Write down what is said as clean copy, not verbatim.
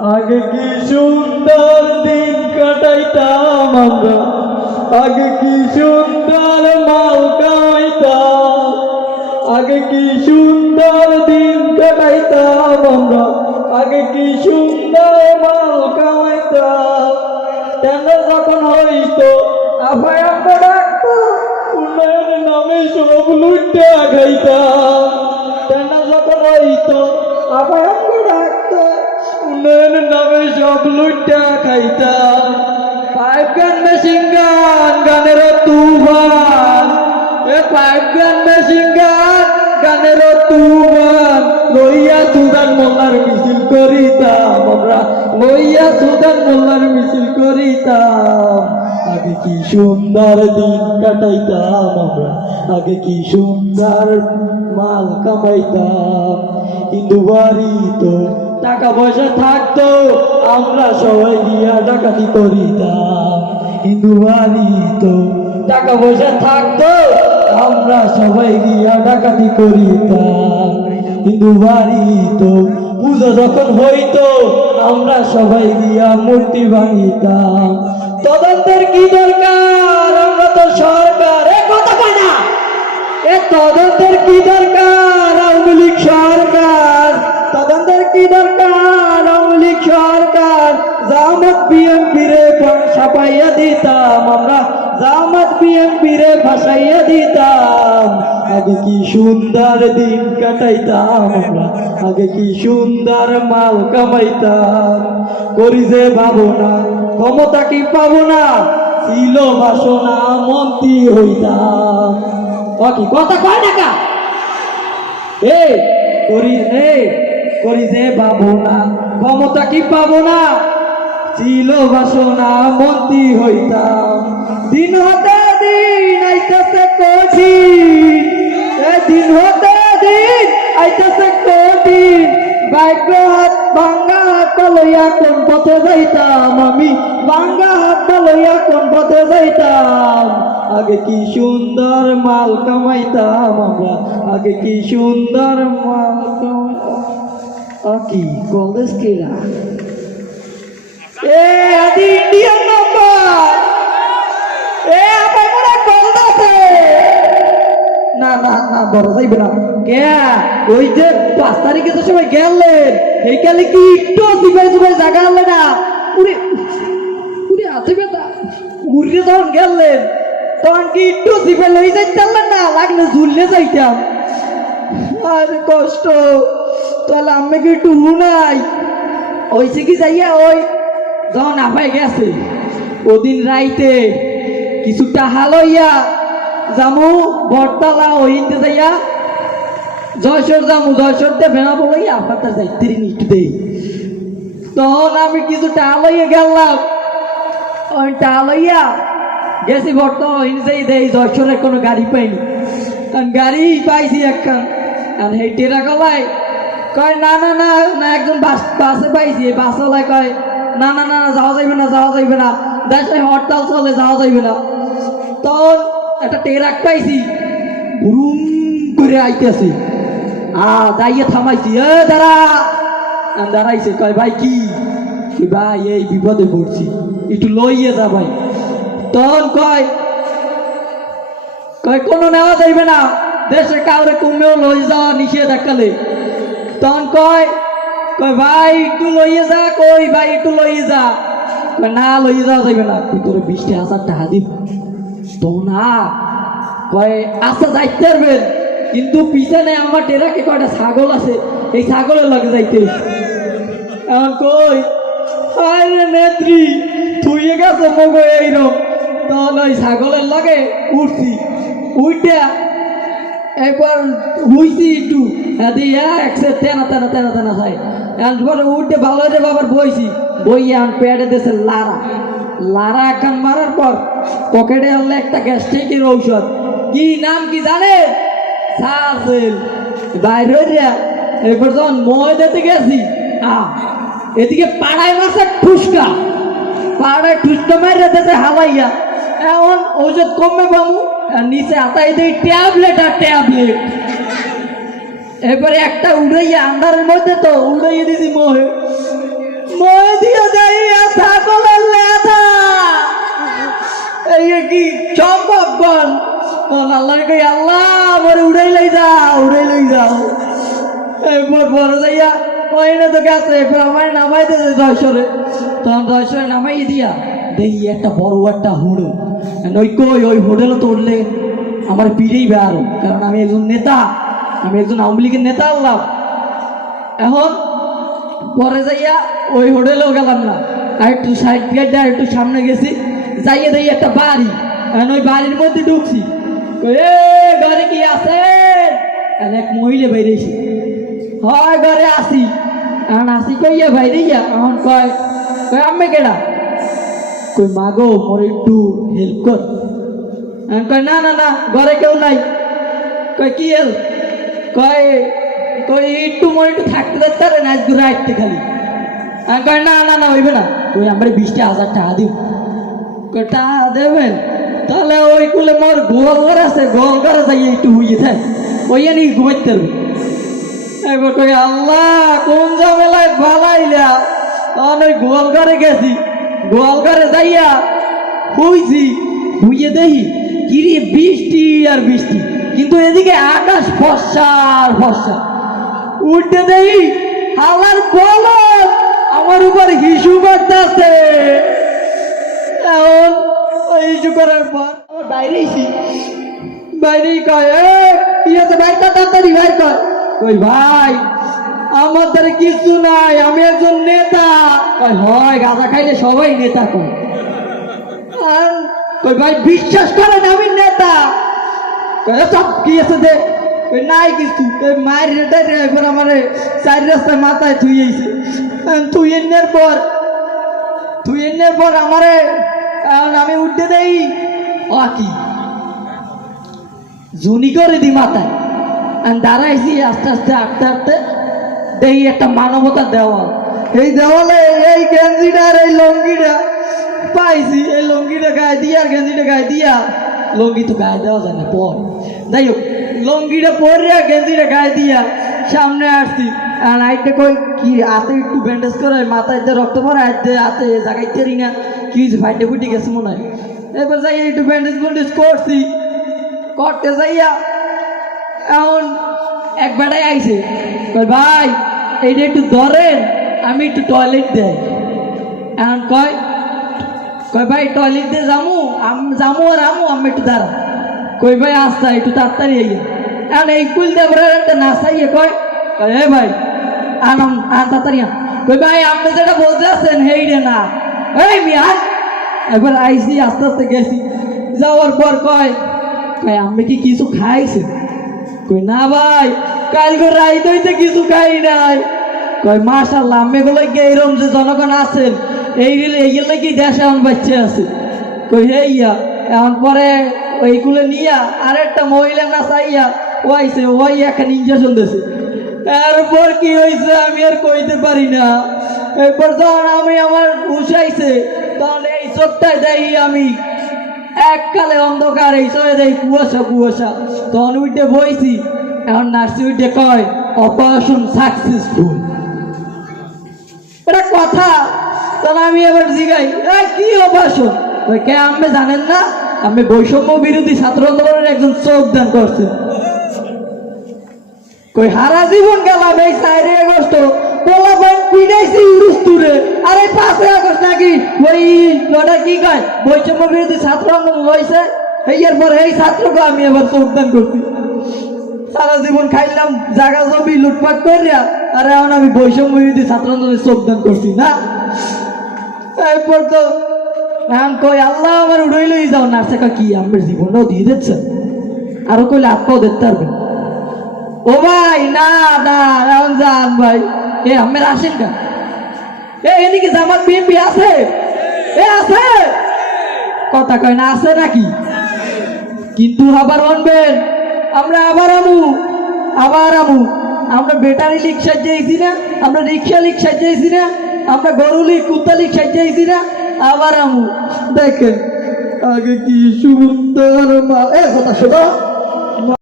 আগে কি সুন্দর দিন কাটাইতাম আমরা, আগে কি সুন্দর মাল কামাইতাম, আগে কি সুন্দর দিন কাটাইতাম আমরা, আগে কি সুন্দর মাল কামাইতাম। টেন্ডার যখন হইতো আফায় আমরা ডাকতো, উন্নয়নের নামে সব লুটে খাইতাম। টেন্ডার যখন হইতো আফায় আমরা ডাকতো, উন্নয়নের নামে সব লুটে খাইতাম। পাইপ গান মেশিন গান গানের তুফান, পাইপ গান মেশিন গান গানের তুফান লইয়া সুদান মোল্লার মিছিল করিতাম আমরা, লইয়া সুদান মোল্লার মিছিল করিতাম। আগে কি সুন্দর দিন কাটাইতাম আমরা, আগে কি সুন্দর মাল কামাইতাম। হিন্দু বাড়ি তো টাকা পয়সা থাকতো, আমরা সবাই গিয়া ডাকাতি করিতাম। হিন্দু বাড়ি তো টাকা পয়সা থাকতো, আমরা সবাই গিয়া ডাকাতি করিতাম। হিন্দু বাড়ি তো পূজা যখন হইতো, আমরা সবাই গিয়া মূর্তি ভাঙিতাম। তদন্তের কি দরকার, আমরা তো সরকার। এ কথা কয় না, এ তদন্তের কি দরকার, আওয়ামী লীগ সরকার। তদন্তের কি দরকার, আওয়ামী লীগ সরকার। জামাত বিএনপি রে ছাপাইয়া দিতাম আমরা, জামাত বিএনপি রে ফাঁসাইয়া দিতাম। আগে কি সুন্দর দিন কাটাইতাম আমরা, আগে কি সুন্দর মাল কামাইতাম। করি যে ভাবনা, ক্ষমতা কি পাবো না, ছিল বাসনা মন্ত্রী হইতাম। কি কথা কয় না, করি যে ভাবনা, ক্ষমতা কি পাবো না, ছিল বাসনা মন্ত্রী হইতাম। দিন হতে দিন আইতাছে কঠিন, দিন হতে দিন আইতাছে কঠিন। ভাগ্য হাত ভাঙ্গা হাত লইয়া কোন পথে যাইতাম আমি, ভাঙ্গা হাত লইয়া কোন পথে যাইতাম। আগে কি সুন্দর মাল কামাইতাম আমরা, আগে কি সুন্দর মাল কামাইতাম। কি কলেজ কেরা আদি ইন্ডিয়ান নাম্বার, আপনি মনে কলদাতে না না না বড় যাইবে না। কে ওই যে 5 তারিখে তো সবাই গেলেন, এই কালে কি একটু সিপাই সুপাই জায়গা হলে না, উড়ে উড়ে আছে বেটা। উড়ে যখন গেলেন তখন কি একটু সিপাই লই যাইতে পারলেন না, লাগলে ঝুললে যাইতাম। আর কষ্ট তাহলে আমি কি একটু নাই ওইসে কি যাইয়া ওই যখন আপাই গেছে ওদিন রাইতে কিছু টাহা লইয়া জামু বটতলা ওইতে যাইয়া জয়সর জামু, জয়সর দিয়ে ভেড়া বলে আপনার যাইতে একটু দেই। তখন আমি কিছু টাহা লইয়া গেলাম, ওই টাহা লইয়া গেছি বটতলা ওইন যাই দেই। জয়সরে কোনো গাড়ি পাইনি, কারণ গাড়ি পাইছি একখান। আর সেই টেরা গলায় কয় না না না না, একজন বাসে পাইছি। বাসওয়ালায় কয় না না না না যাওয়া যাইবে না, যাওয়া যাইবে না, দেশে হরতাল চলে, যাওয়া যাইবে না। তখন একটা টেরাক পাইছি, বুরুম করে আইতেছে। যাইয়ে থামাইছি, দাঁড়া। দাঁড়াইছে, কয় ভাই কি? ভাই এই বিপদে পড়ছি, একটু লইয়ে যা ভাই। তখন কয় কোনো নেওয়া যাইবে না, দেশে কাউরে কমেও লই যাওয়া নিষেধ একালে। তখন কয় ভাই একটু লইয়ে যা, কই ভাই একটু লইয়ে যা। না লইয়ে যাওয়া যাইবে না, তুই তোর 20,000 টাকা দিব তো না। কয় আচ্ছা যাইতে পারবেন, কিন্তু পিছনে আমার টেরাকে কয়টা ছাগল আছে, এই ছাগলের লগে যাইতে। এখন কই আরে নেত্রী থুইয়ে গেছে মগো এইরকম। তখন ওই ছাগলের লগে উঠছি, উঠা একবার হুইছি একটু একসে তেনা তেনা তেনা তেনা হয়। পরে উঠে ভালো রে বাবার বইছি, বইয়ে আন পেটে দিয়েছে লারা। লারা একখান মারার পর পকেটে আনলে একটা গ্যাস্ট্রিকের ঔষধ। কি নাম কি জানে? সারসেল। বাইরে এরপর যখন মই দিতে গেছি, এদিকে পাড়ায় মাছে ঠুসকা, পাড়ায় ঠুসকা মারিয়ে দিতে হালাইয়া। এখন ঔষধ কমবে বাবু, নিচে আতাই দেই ট্যাবলেট আর ট্যাবলেট। এরপরে একটা উড়াইয়া আন্ধারের মধ্যে তো উড়াইয়ে দিছি মই আল্লাহরে কই আল্লাহ আমার উড়াই লই যাও এরপর বড় যাইয়া ওই না তো গেছে এরপর আমার নামাই দিয়েছে জয়সরে, তখন জয়সরে নামাই দিয়া দেখি একটা বড় একটা হুড়ো, ওই কই ওই হোটেলও তো উঠলে আমার পিড়েই বেড়ারো, কারণ আমি একজন নেতা, আমি একজন আওয়ামী লীগের নেতা আল্লাহ। এখন পরে যাইয়া ওই হোটেলেও গেলাম না, আর একটু সাইড গেট আর একটু সামনে গেছি, যাইয়ে দেখি একটা বাড়ি, এখন ওই বাড়ির মধ্যে ঢুকছি, এ ঘরে কি আছে? এক মহিলা বাইরেছি, হয় ঘরে আসি, এখন আসি কইয়া বাইরে গিয়া এখন কয় কয় আমি কেডা? কই মা গো মোর একটু হেল্প কর। কয় না না না ঘরে কেউ নাই। কয় কি হেল্প? কয় কই একটু মোর একটু থাকতে দেখতে পারে না, আজকে রাখতে খালি। কয় না না না হইবে না, ওই আমরা 20,000 টাকা দিব। কয় টাকা দেবেন? তাহলে ওই কুলে মোর গোয়াল ঘর আছে, গোয়াল ঘরে যাই একটু হুইয়ে থাকে, ওই নি ঘুমাইতে পারবে। এবার কই আল্লাহ কোন ঝামেলায় ফালাইলা, তখন ওই গোয়াল ঘরে গেছি, গোয়াল ঘরে যাইয়া হুইছি, হুইয়ে দেখি কিরে বৃষ্টি আর বৃষ্টি, কিন্তু এদিকে আকাশ ফর্সা আর ফর্সা, উঠতে দেখি হালার বলদ আমার উপর হিসু করতেছে। এখন ওই হিসু করার পর আমার বাইরেছি, বাইরেই কয় কি আছে ভাইটা তাড়াতাড়ি ভাই কয়, ওই ভাই আমার দ্বারা কিছু নাই, আমি একজন নেতা। হয় গাঁজা খাইলে সবাই নেতা কয়। আর কই ভাই বিশ্বাস করেন আমি নেতা? সব কি আছে দে? নাই কিছু, মায়ের রেটাই এবার আমার 4 রাস্তায় মাথায় থুইয়েছে, থুইয়ের পর আমারে আমি উঠতে দেই কি জুনি করে দি মাথায়, দাঁড়াইছি আস্তে আস্তে আস্তে আস্তে দেখি একটা মানবতার দেওয়াল, এই দেওয়ালে এই গেঞ্জিটা আর এই লঙ্গিটা পাইছি, এই লঙ্গিটা গায়ে দিয়া আর গেঞ্জিটা গায়ে দিয়া, লঙ্গি তো গায়ে দেওয়া যায় না পর, যাই হোক লঙ্গিটা পরিয়া গেঞ্জিটা গায়ে দিয়া সামনে আসছি, আর আইতে কই কি হাতে একটু ব্যান্ডেজ করে মাথায় দিয়ে রক্ত পরে আইতে হাতে জাগাইতে রি না, কি ফাইটে ফুটে গেছে মনে হয়। এবার যাই একটু ব্যান্ডেজ ব্যান্ডেজ করছি, করতে যাইয়া এখন এক বেটাই আইছে, ভাই এইটা একটু ধরেন আমি একটু টয়লেট দেয়। এখন কয় ভাই টয়লেট দিয়ে যামু আর আমি একটু দাঁড়া। কই ভাই আস্তা একটু তাড়াতাড়ি আইয়া। এখন এই কুল দেবর একটা নাচাইয়ে কয় এ ভাই আন তাড়াতাড়ি আন। কই ভাই আপনি যেটা বলতে আছেন হেইডে না, এই মিয়া। এবার আইসি আস্তে আস্তে গেছি, যাওয়ার পর কয় আমি কি কিছু খাইছি? কই না ভাই কালকে রাইত হইতে কিছু খাই নাই। কয় মাশাআল্লাহ আমি বলে এইরকম যে জনগণ আছেন এইগুলো কি দেশে এখন বাচ্চা আছে। কই হেইয়া এখন পরে ওইগুলো নিয়া আরেকটা মহিলা না চাইয়া ও আইছে, ওই এখন ইঞ্জেকশন দিয়েছে। এরপর কি হয়েছে আমি আর কইতে পারি না। এরপর যখন আমি আমার উঠাইছে তখন এই চোখটায় দেখি আমি এককালে অন্ধকার, এই চোখে দেখি কুয়াশা কুয়াশা। তখন উঠে বইছি, এখন নার্সি উঠে কয় অপারেশন সাকসেসফুল। এটা কথা। তখন আমি এবার জিগাই কি অপারেশন? কে আপনি জানেন না আমি বৈষম্য বিরোধী ছাত্র আন্দোলনের একজন যোগদান করছি। কই হারা জীবন গেলাম এই 4 আগস্ট পিড়াইছি উড়ুস্তুরে, আর এই 5 আগস্ট নাকি ওই ওটা কি কয় বৈষম্য বিরোধী ছাত্র আন্দোলন হয়েছে, এর পর এই ছাত্রকে আমি এবার যোগদান করছি। সারা জীবন খাইলাম জায়গা জমি লুটপাট করিয়া, আর এখন আমি বৈষম্য বিরোধী ছাত্র আন্দোলনে যোগদান করছি না। এরপর তো এখন কই আল্লাহ আমার উড়াই লই যাও। নার্সে কি আমার জীবনটাও দিয়ে দিচ্ছে, আরো কইলে আত্মাও দেখতে পারবেন। ও ভাই না না এখন যান ভাই, এ আমের আসেন না, এদিকে জামাত বিএনপি আছে, এ আছে কথা কয় না আছে নাকি? কিন্তু আবার আনবেন, আমরা আবার আমু আমরা ব্যাটারি লিক সাজিয়েছি না, আমরা রিক্সা লিক সাজিয়েছি না, আমরা গরু লিক কুত্তা লিক সাজিয়েছি না, আবার আমু। দেখেন আগে কি সুন্দর কথা শোনো।